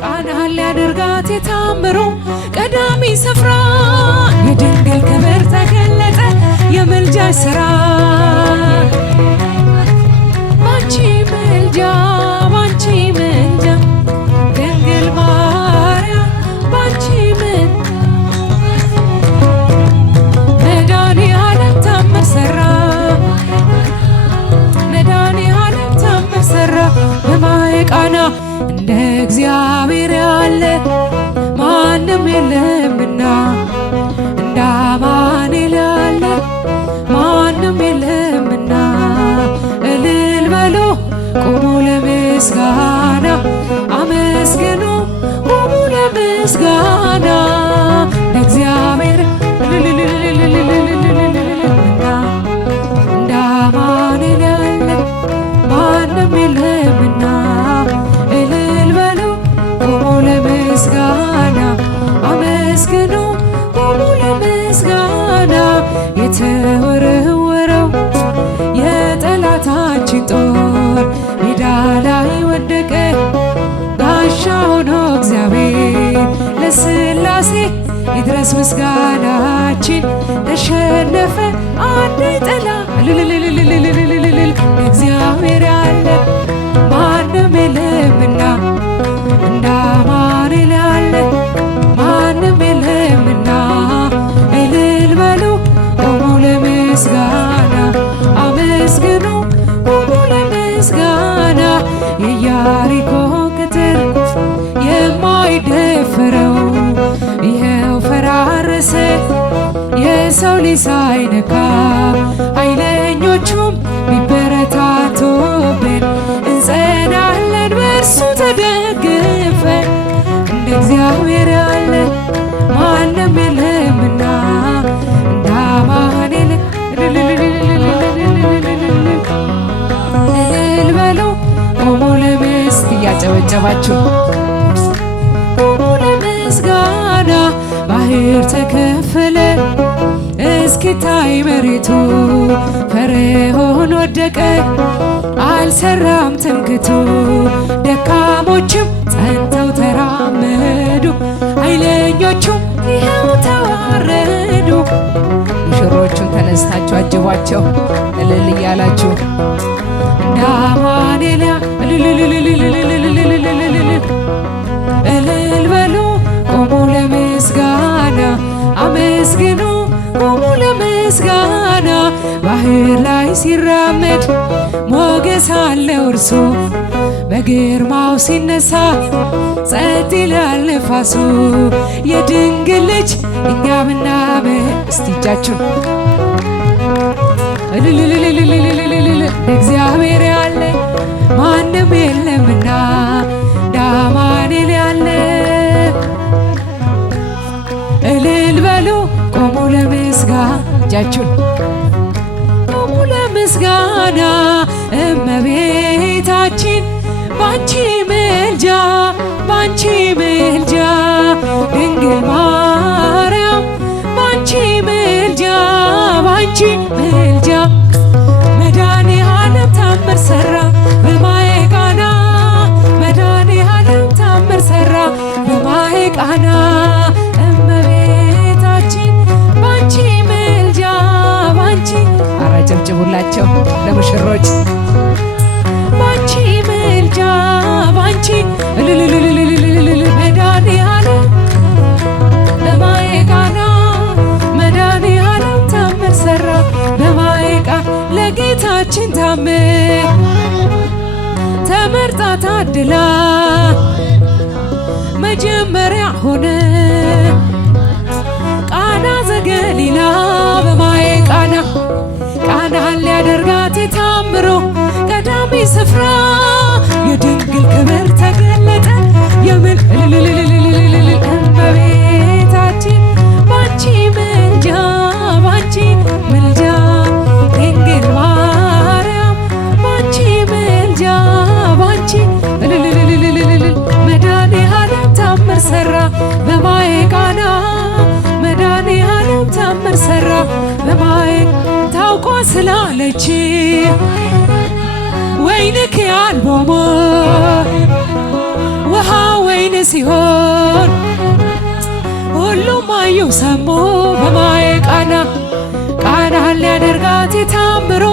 ቃና ሊያደርጋት የታምሩ ቀዳሚ ስፍራ የድንግል ክብር ተገለጠ የምልጃሽ ሥራ ባንቺ ምልጃ ባንቺ ምልጃ ድንግል ማርያም ባንቺ መድኃኔዓለም ታምር ሠራ መድኃኔዓለም ታምር ሠራ በማየ ቃና እንደ እግዚአብሔር ያለ ማንም የለምና እንደ አማኑኤል ያለ ማንም የለምና እልል በሉ ቁሙ ለምስጋና አመስግኑ ቁሙ ለምስጋና እንደ እግዚአብሔር እንደ አማኑኤል ያለ ማንም የለምና እልል በሉ ቁሙ ለምስጋና አመስግኑ ቁሙ ለምስጋና የተወረወረው የጠላታችን ጦር ሜዳ ላይ ወደቀ ጋሻ ሆኖ እግዚአብሔር ለሥላሴ ይድረስ ምስጋናችን ተሸነፈ አንድ ጠላ እግዚአብሔር ያለ ማንም የለምና እንደ አማኑኤል ያለ ማንም የለምና እልል በሉ ቁሙ ለምስጋና አመስግኑ ቁሙ ለምስጋና የኢያሪኮ ቅጥር የማይደፈረው ይኸው ፈራረሰ የሰው ልጅ ሳይነካ ኃይለኞቹም ቢበረታቱብን እንጸናለን በእርሱ ተደግፈን እንደ እግዚአብሔር ያለ ማንም የለምና እንደ አማኑኤል እልል በሉ ቁሙ ለምስጋና እያጨበጨባችሁ ቁሙ ለምስጋና ባህር ተከፈለ እስኪታይ መሬቱ ፈርዖን ወደቀ አልሰራም ትምክህቱ ደካሞችም ጸንተው ተራመዱ ኃይለኞቹም ይኸው ተዋረዱ። ሙሽሮቹን ተነስታችሁ አጅቧቸው እልል እያላችሁ እንደ አማኑኤል እልል በሉ ቁሙ ለምስጋና አመስግኑ ቁሙ ለምስጋና ባህር ላይ ሲራመድ ሞገስ አለው እርሱ በግርማው ሲነሳ ጸጥ ይላል ነፋሱ የድንግል ልጅ እኛ ብናምን እስቲ እጃችሁን እግዚአብሔር ያለ ማንም የለምና እንደ አማኑኤል ያለ እልል በሉ ቁሙ ለምስጋና እጃችሁን ቁሙ ለምስጋና እመቤታችን ባንቺ ምልጃ ባንቺ ምልጃ ድንግል ማርያም ባንቺ ምልጃ ባንቺ ምልጃ መድኃኔዓለም ታምር ሠራ በማየ ቃና መድኃኔዓለም ታምር ሠራ በማየ ቃና እመቤታችን ባንቺ ምልጃ ባንቺ ኧረ ጨብጭቡላቸው ለሙሽሮች ባንቺ ምልጃ ባንቺ መድኃኔዓለም በማየ ቃና መድኃኔዓለም ታምር ሠራ በማየ ቃና ለጌታችን ታምር ተመርጣ ታድላ መጀመሪያ ሆነ ቃና ዘገሊላ በማየ ቃና ቃናን ሊያደርጋት የታምሮ ቀዳሚ ስፍራ የድንግል ክብር ተገለጠ የምን እመቤታችን ባንቺ ምልጃ ባንቺ ምልጃ ድንግል ማርያም ባንቺ ምልጃ ባንቺ መድኃኔዓለም ታምር ሠራ በማየ ቃና መድኃኔዓለም ታምር ሠራ በማየ ታውቋ ስላለች ወይንክ ያልቦሞ ውሃ ወይን ሲሆን ሁሉም አዩ ሰሙ በማየ ቃና ቃናን ሊያደርጋት የታምሮ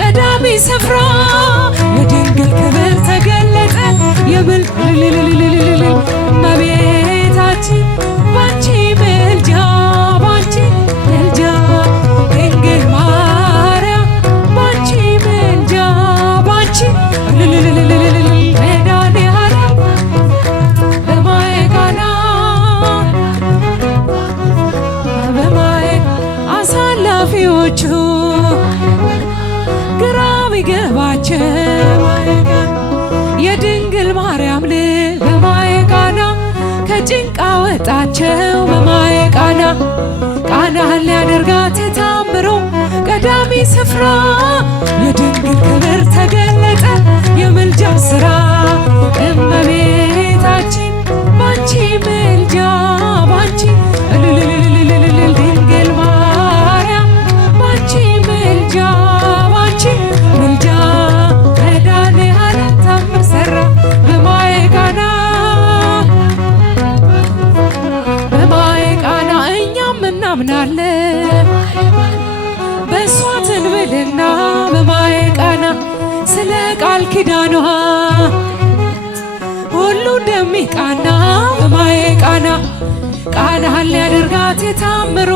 ቀዳሚ ስፍራ የድንግል ክብር ተገለጠ የምል እመቤታችን ባንቺ ምልጃ ባንቺ ምልጃ ድንግል ማርያም ባንቺ ምልጃ ባንቺ መድኃኔዓለም በማየ ቃና በማየ አሳላፊዎቹ ግራ ቢገባቸው የድንግል ማርያም ልጅ በማየ ቃና ከጭንቅ አወጣቸው በማየ ቃና ቃናን ሊያደርጋት የታምሮ ቀዳሚ ስፍራ የድንግል ክብር ተገለጠ የምልጃ ስራ እመቤታችን ባንቺ ምልጃ ባንቺ ድንግል ማርያም ባንቺ ምልጃ ባንቺ ምልጃ መድኃኔዓለም ታምር ሰራ በማየ ቃና በማየ ቃና እኛም እናምናለን በእሷ ትንብልና በማየ ቃና ስለ ቃል ኪዳኗ ሁሉ እንደሚቃና በማየ ቃና ቃናን ሊያደርጋት የታምሮ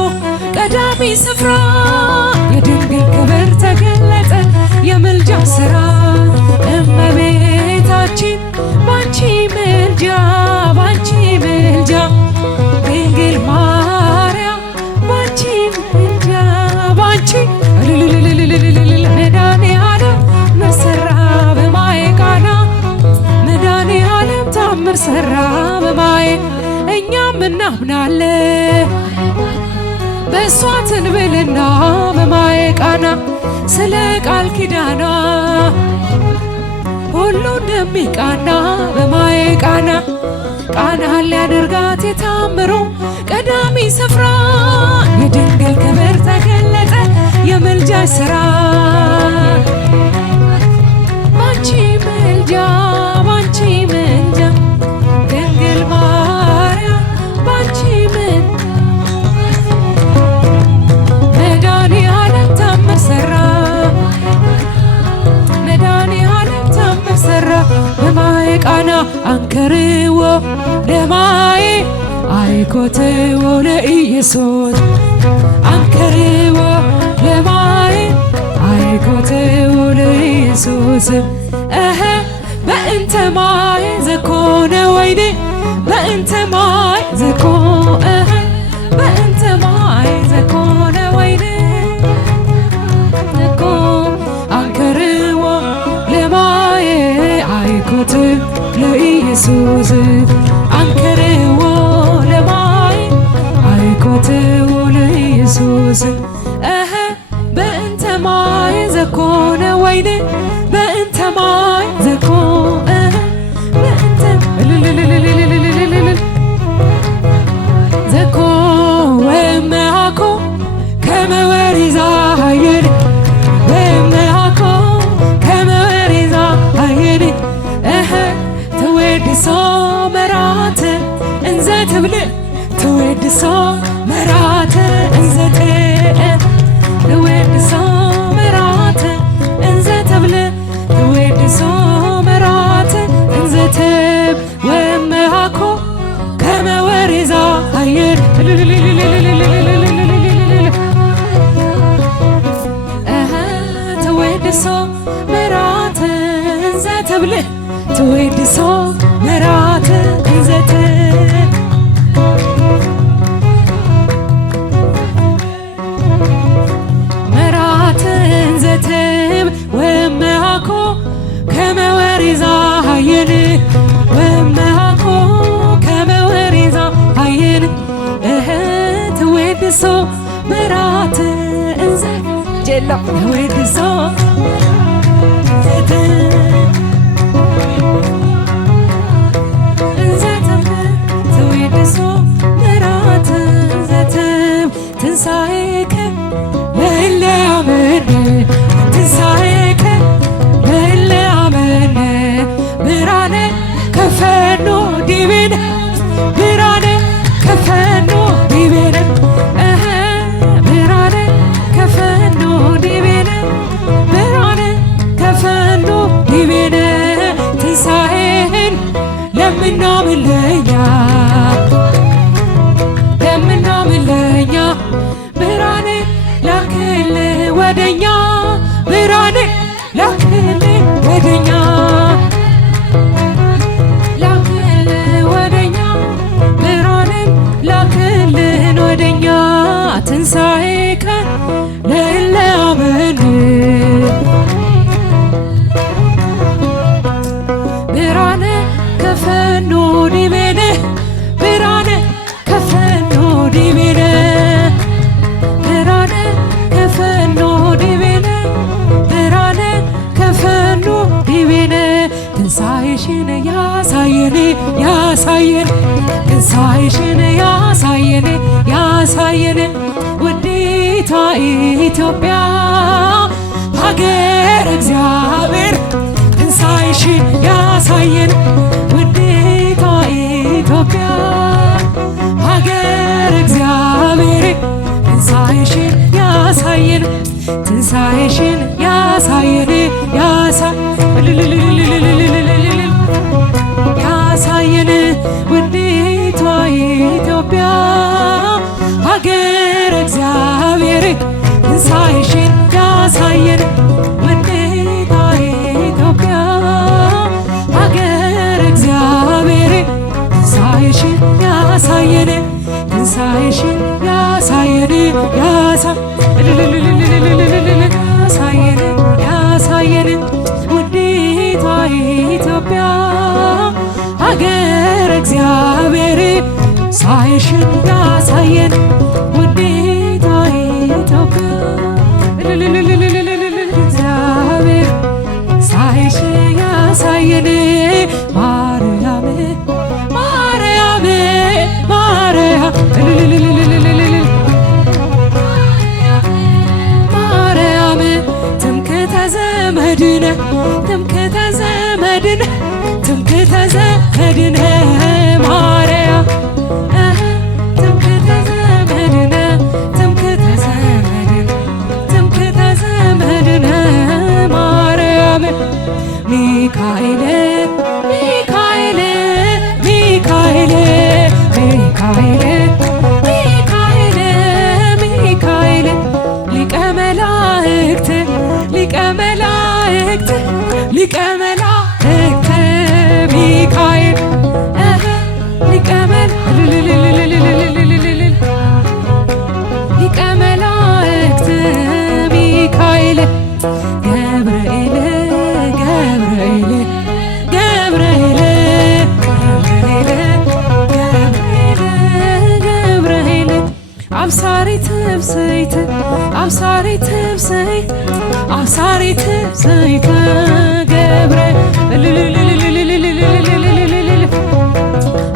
ቀዳሚ ስፍራ የድንግል ክብር ተገለጠ የምልጃ ስራ እመቤታችን ባንቺ ምልጃ ባንቺ ምልጃ ድንግል ማርያም ባንቺ ምልጃ ባንቺ መድኃኔዓለም መሰራ በማየ ቃና መድኃኔዓለም ታምር ሰራ በማየ እኛም እናምናለን በእሷ ትንብልና በማየ ቃና ስለ ቃል ኪዳኗ ሁሉ እንደሚቃና በማየ ቃና ቃናን ሊያደርጋት የታምሮ ቀዳሚ ስፍራ የድንግል ክብር ተገለጠ የምልጃ ስራ ባንቺ ምልጃ ባንቺ ምልጃ ድንግል ማርያም ባንቺ መድኃኔዓለም ታምር ሰራ መድኃኔዓለም ታምር ሰራ በማየ ቃና አንከርዎ ለማየ አይኮትዎ ለኢየሱስ አንከርዎ ለማየ አይኮትዎ ለኢየሱስ በእንተ ማየ ዘኮነ ወይኔ በእንተ ማየ ዘኮ በእንተ ማየ ዘኮነ ወይኔ ዘኮ አንከርዎ ለማየ አይኮት ለኢየሱስ አንከርዎ ለማየ አይኮትዎ ለኢየሱስ በእንተ ማየ ዘኮነ ወይኔ በእንተ ማየ ዘኮ በእንተ ዘኮ ወመሃኮ ከመወሪዛ ሃየን ወመሃኮ ከመወሪዛ ሃየን ተወድሶ መራተ እንዘ ትብል ተወድሶ መራተ እንዘ ተወድሶ መራተ እንዘ ተብል ተወድሶ መራተ እንዘ ተብ ወመሃኮ ከመወሪዛ ሃየን ተወድሶ መራተ እንዘ ተብል ተወድሶ መራተ እንዘ መራተ እንዘ ተብ ወመሃኮ ከመወሪዛ ሃየን ወመሃኮ ከመወሪዛ ሃየን ተወድሶ መራተ እንዘ ጀላ ተወድሶ ተወድሶ መራተ እንዘ ተብ ትንሣኤከ ለእለ አመነ ትንሣኤከ ለእለ አመነ ብርሃነ ከፈኖ ዲቤነ የምናምን ለኛ የምናምን ለኛ ብርሃን ላክል ወደኛ ብርሃን ላክል ወደኛ ላክል ወደኛ ብርሃን ላክልን ወደኛ ትንሣኤከ ለእለ አመኑ ብርሃነ ከፈኖ ዲቤነ ብርሃነ ከፈኖ ዲቤነ ብርሃነ ከፈኖ ዲቤነ ብርሃነ ከፈኖ ዲቤነ ትንሣኤሽን ያሳየን ያሳየን ትንሣኤሽን ያሳየን ያሳየን ውዲቷ ኢትዮጵያ ሀገር እግዚአብሔር ትንሣኤሽን ያሳየን ውዲቷ ኢትዮጵያ ሀገር እግዚአብሔር ትንሣኤሽን ያሳየን ትንሣኤሽን ያሳየን ያሳየን ውዲቷ ኢትዮጵያ ሀገር እግዚአብሔር ትንሣኤሽን ያሳየን ውዲቷ ኢትዮጵያ ሀገር እግዚአብሔር ትንሣኤሽን ያሳየን ትንሣኤሽን ያሳየን ያሳየን ያሳየን ውዲቷ ኢትዮጵያ ሀገር እግዚአብሔር ትንሣኤሽን ያሳየን ውዲቷ ኢትዮጵያ እግዚአብሔር ትንሣኤሽን ያሳየን ማርያም ማርያም ማርያም ማርያም ትምክህተ ዘመድነ ትምክህተ ዘመድነ ትምክህተ ዘመድነ ማርያም ትምክህተ ዘመድነ ትምክህተ ዘመድነ ትምክህተ ዘመድነ ማርያም ሚካኤል ሚካኤል ሚካኤል ሚካኤል ሚካኤል ሚካኤል ሊቀ መላእክት ሊቀ መላእክት ሊቀ መላእክት ሚካኤል ሊቀ ሊቀ መላእክት ሚካኤል ገብርኤል ገብርኤል ገብርኤል ገብርኤል አብሳሪ ትብስይት አብሳሪ ትብስይት አብሳሪ ትብስይት ገብርኤል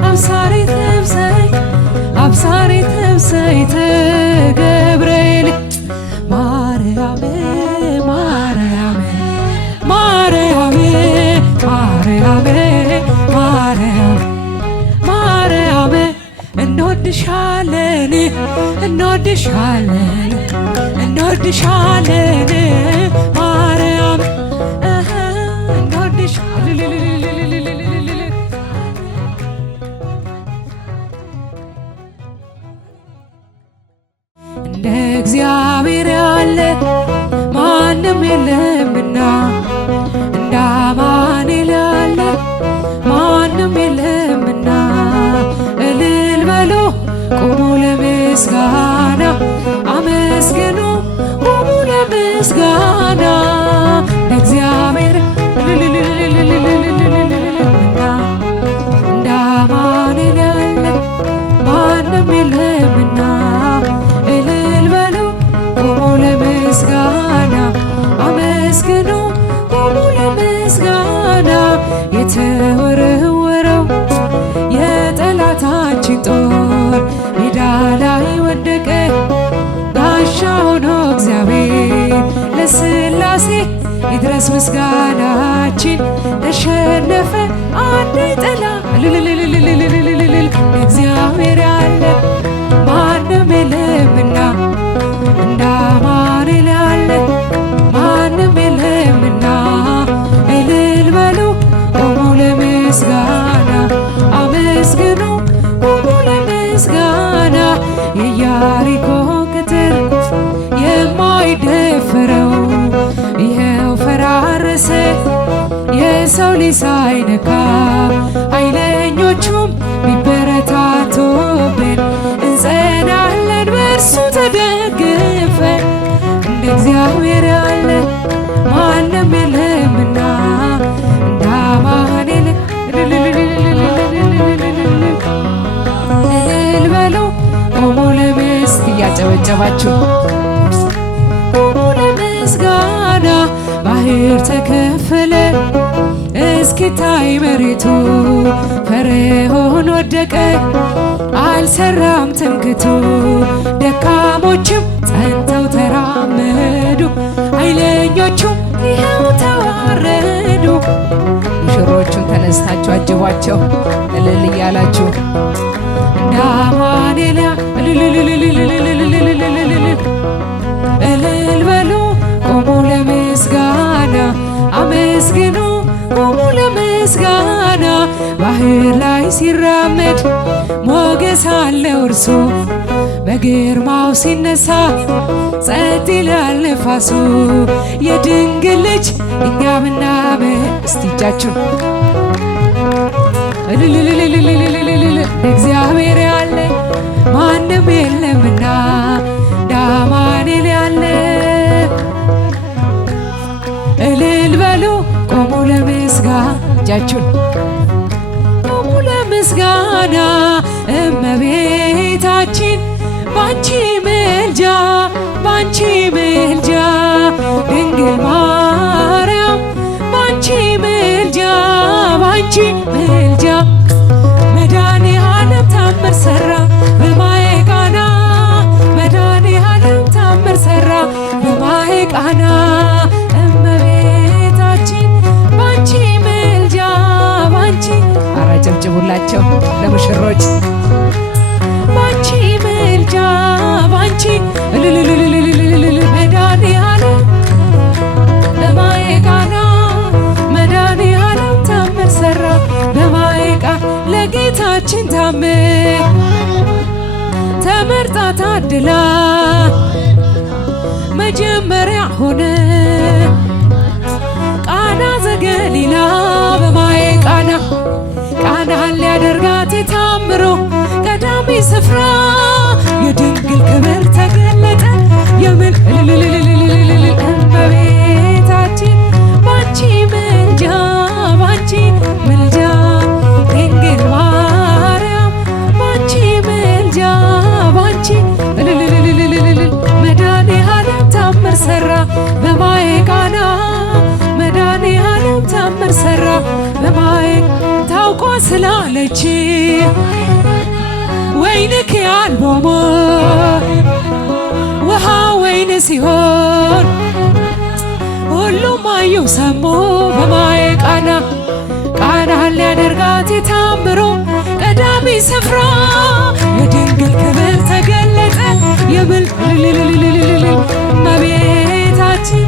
አብሳሪ ትብስይት አብሳሪ ትብስይት ገብርኤል ማርያም ማርያም ማርያም ማርያም ማርያም ማርያም እንወድሻለን እንወድሻለን እንወድሻለን ማርያም እንወድሻለን እንደ እግዚአብሔር ያለ ማንም የለምና እንደ አማኑኤል ያለ ማንም የለምና እልል በሉ ቁሙ ለምስጋና አመስግኑ ቁሙ ለምስጋና ለእግዚአብሔር እንደ አማኑኤል ያለ ማንም የለምና እልል በሉ አመስግኑ ቁሙ ለምስጋና የኢያሪኮ ቅጥር የማይደፈረው ይኸው ፈራረሰ የሰው ልጅ ሳይነካ ኃይለኞቹም ቢበረታቱብን እንጸናለን በእርሱ ተደግፈን እንደ እግዚአብሔር ያለ ማንም የለምና እንደ አማኑኤል እልል በሉ ቁሙ ለምስጋና እያጨበጨባችሁ ቁሙ ለምስጋና ባህር ተከፈለ እስኪታይ መሬቱ ፈርዖን ወደቀ አልሰራም ትምክህቱ ደካሞችም ጸንተው ተራመዱ ኃይለኞቹም ይኸው ተዋረዱ። ሙሽሮቹን ተነስታችሁ አጅቧቸው እልል እያላችሁ እንደ አማኑኤል እልል በሉ ቁሙ ለምስጋና አመስግኑ ቁሙ ለምስጋና ባህር ላይ ሲራመድ ሞገስ አለው እርሱ በግርማው ሲነሳ ጸጥ ይላል ነፋሱ የድንግል ልጅ እኛ ምናምን እስቲ እጃችሁን እግዚአብሔር ያለ ማንም የለምና እንደ አማኑኤል ያለ እልል በሉ ቁሙ ለምስጋና እጃችሁን ቁሙ ለምስጋና እመቤታችን ባንቺ ምልጃ ባንቺ ምልጃ ድንግል ማርያም ባንቺ ምልጃ ባንቺ ምልጃ መድኃኔዓለም ታምር ሰራ በማየ ቃና መድኃኔዓለም ታምር ሰራ በማየ ቃና እመቤታችን ባንቺ ምልጃ ባንቺ ኧረ ጨብጭቡላቸው ለሙሽሮች ባንቺ ምልጃ ባንቺ መድኃኔዓለም በማየ ቃና መድኃኔዓለም ታምር ሰራ በማየ ቃና ለጌታችን ታምር ተመርጣ ታድላ መጀመሪያ ሆነ ቃና ዘገሊላ በማየ ቃና ቃናን ሊያደርጋት የታምሮ ቀዳሚ ስፍራ የድንግል ክብር ተገለጠ የምን እመቤታችን ባንቺ ምልጃ ባንቺ ምልጃ ድንግል ማርያም ባንቺ ምልጃ ባንቺ መድኃኔዓለም ታምር ሰራ በማየ ቃና መድኃኔዓለም ታምር ሰራ በማየ ታውቋ ስላለች ወይንክ ያልቦሞ ውሃ ወይን ሲሆን ሁሉም አዩ ሰሙ በማየ ቃና ቃናን ሊያደርጋት የታምሮ ቀዳሚ ስፍራ የድንግል ክብር ተገለጠ የምል እመቤታችን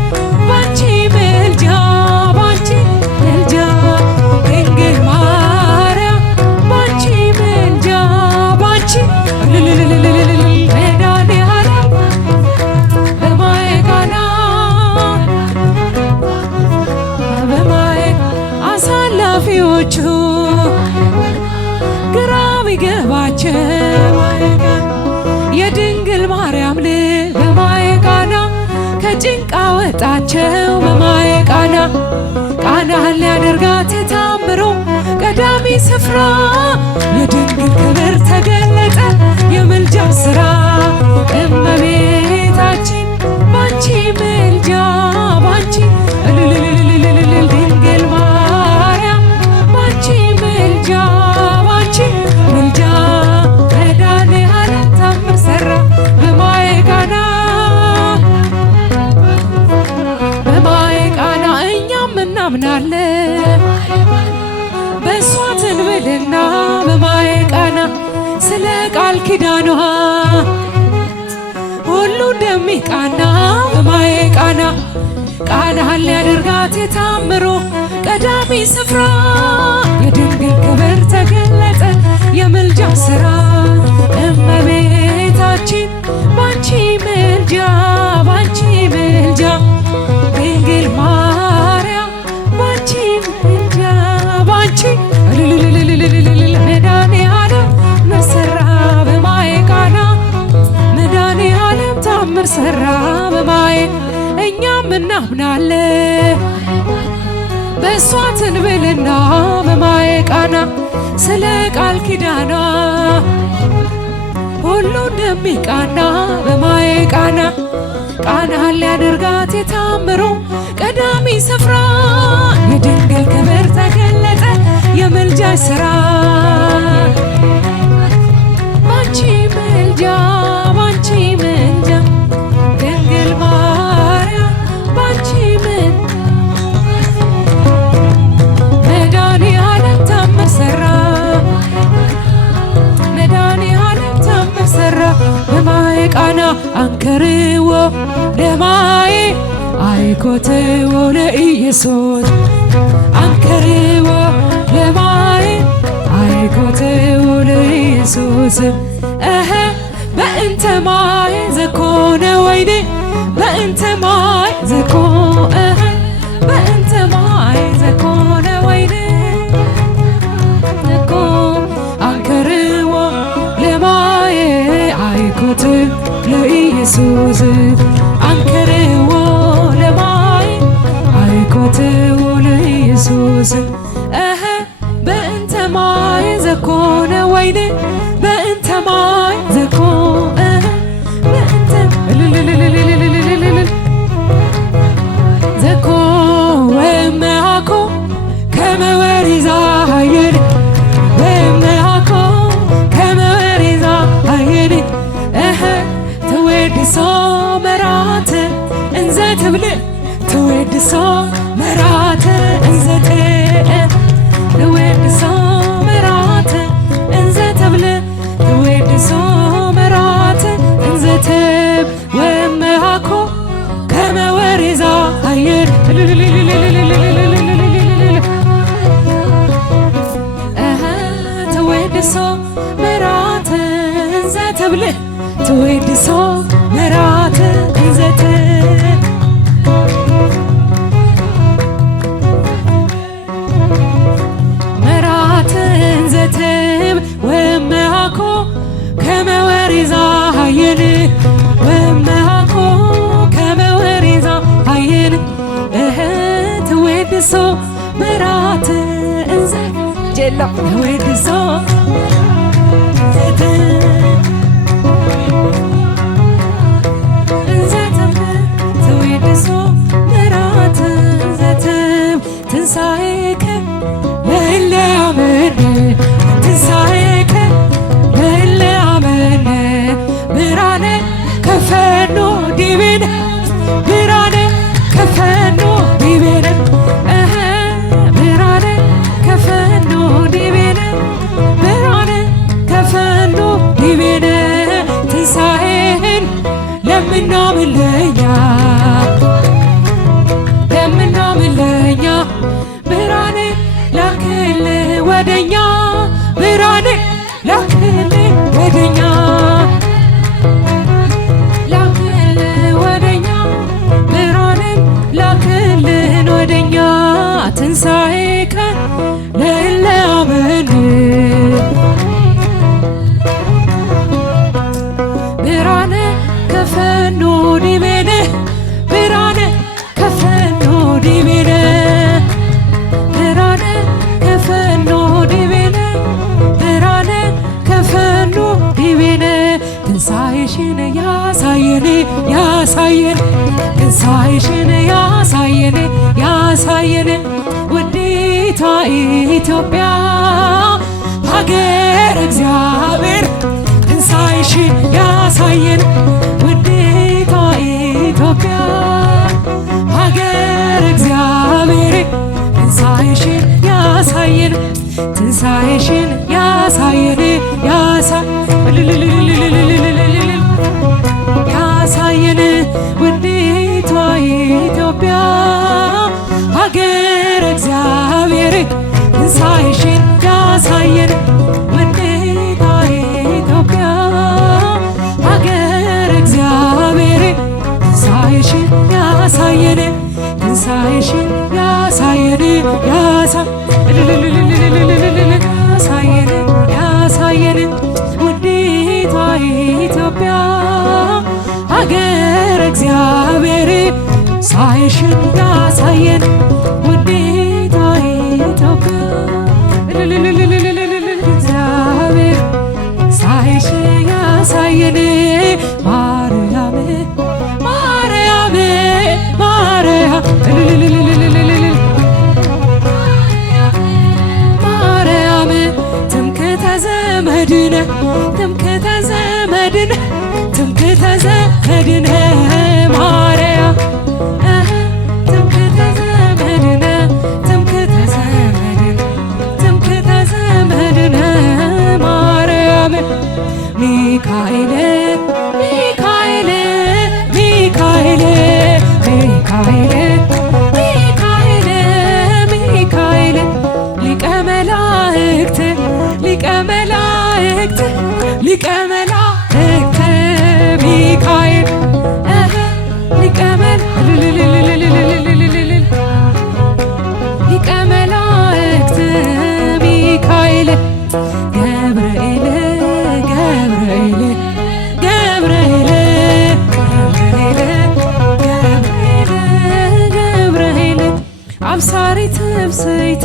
ባንቺ ምልጃ ባንቺ ምልጃ ድንግል ማርያም ባንቺ ምልጃ ባንቺ መድኃኔዓለም በማየ ቃና በማየ አሳላፊዎቹ ግራ ቢገባቸው የድንግል ማርያም ልጅ በማየ ቃና ከጭንቅ አወጣቸው በማየ ቃና ቃናን ሊያደርጋት የታምሮ ቀዳሚ ስፍራ የድንግል ክብር ተገለጠ የምልጃ ስራ እመቤታችን ባንቺ ምልጃ ባንቺ ድንግል ማርያም ባንቺ ምልጃ ባንቺ ምልጃ መድኃኔዓለም ታምር ሰራ በማየ ቃና በማየ ቃና እኛም እናምናለን በእሷ ትንብልና በማየ ቃና ስለ ቃል ኪዳኗ ሁሉ እንደሚቃና በማየ ቃና ቃናን ሊያደርጋት የታምሮ ቀዳሚ ስፍራ የድንግል ክብር ተገለጠ እናምናለን በእሷ ትንብልና በማየ ቃና ስለ ቃል ኪዳኗ ሁሉ እንደሚቃና በማየ ቃና ቃናን ሊያደርጋት የታምሩ ቀዳሚ ስፍራ የድንግል ክብር ተገለጠ የምልጃሽ ሥራ ባንቺ ምልጃ ባንቺ ምልጃ ድንግል ማርያም ባንቺ መድኃኔዓለም ታምር ሠራ መድኃኔዓለም ታምር ሠራ በማየ ቃና አንከርዎ ለማየ አይኮትዎ ለኢየሱስ አንከርዎ ለማየ አይኮትዎ ለኢየሱስ በእንተ ማየ ዘኮነ ወይኔ በእንተ ማየ በእንተ ማየ ዘኮነ ወይኔ ዘኮ አንከርዎ ለማየ አይኮትዎ ለኢየሱስ አንከርዎ ለማየ አይኮትዎ ለኢየሱስ በእንተ ማየ ዘኮነ ወይኔ በእንተ ማየ ዘኮ በእንተ ዘኮ ወመሃኮ ከመ ወሪዛ ሀየን ወመሃኮ ከመ ወሪዛ ሀየን ተወድሶ መራተ እንዘ ትብል ተወድሶ መራተ እንዘ ተወድሶ መራተ እንዘ ተብል ተወድሶ መራተ እንዘ ተብ ወመሃኮ ከመ ወሪዛ ሀየን ተወድሶ መራተ እንዘ ተብል ተወድሶ መራተ እንዘ መራተ እንዘ ተብ ወመሃኮ ከመ ወሪዛ ሀየን ወመሃኮ ከመ ወሪዛ ሀየን ተወድሶ መራተ እንዘ ጀላ ተወድሶ ተወድሶ መራተ እንዘ ተብ ትንሣኤከ ለእለ አመነ ትንሣኤከ ለእለ አመነ ብርሃነ ከፈኖ ዲቤነ ብርሃነ ከፈኖ ዲቤነ ብርሃነ ከፈኖ ዲቤነ ብርሃነ ከፈኖ ዲቤነ ትንሣኤህን ለምናምን ለኛ ለምናምን ለኛ ብርሃነ ላክልህ ወደኛ ብርሃነ ላክልህ ወደኛ ላክልህ ወደኛ ብርሃነ ላክልህን ወደኛ ትንሣኤከ ለእለ አመኑ ብርሃነ ከፈኖ ዲቤነ ብርሃነ ከፈኖ ዲቤነ ብርሃነ ከፈኖ ዲቤነ ብርሃነ ከፈኖ ዲቤነ ትንሣኤሽን ያሳየን ያሳየን ትንሣኤሽን ያሳየን ያሳየን ውዲቷ ኢትዮጵያ ሀገር እግዚአብሔር ትንሣኤሽን ያሳየን ውዲቷ ኢትዮጵያ ሀገር እግዚአብሔር ትንሣኤሽን ያሳየን ትንሣኤሽን ያሳየን ያሳየን ውዲቷ ኢትዮጵያ ሀገር እግዚአብሔር ትንሣኤሽን ያሳየን ሳይሽን ያሳየን ውዴቷ ኢትዮጵያ እግዚአብሔር ሳይሽ ያሳየን ማርያም ማርያም ማርያም ማርያም ትምክህተ ዘመድነ ትምክህተ ዘመድነ ትምክህተ ዘመድነ ማርያም ትምክህተ ዘመድነ ትምክህተ ዘመድነ ትምክህተ ዘመድነ ማርያም ሚካኤል ሚካኤል ሚካኤል ሚካኤል ሚካኤል ሚካኤል ሊቀ መላእክት ሊቀ መላእክት ሊቀ መላእክት ሚካኤል ሊቀ መላእክት ሚካኤል ገብርኤል ገብርኤል ገብርኤል ገብርኤል ገብርኤል አብሳሪ ትምስሕት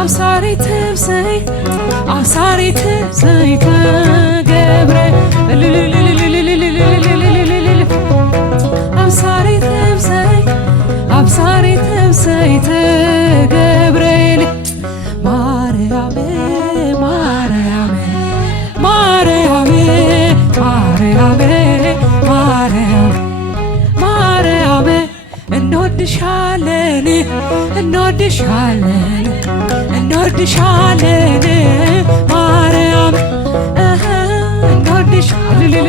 አብሳሪ ትምስሕት አብሳሪ ትምስሕት ገብርኤል አብሳሪ ትምስሕት አብሳሪ ትምስሕት ገብርኤል ማርያም ማርያም ማርያም ማርያም ማርያም ማርያም እንወድሻለን እንወድሻለን እንወድሻለን ማርያም እንወድሻለን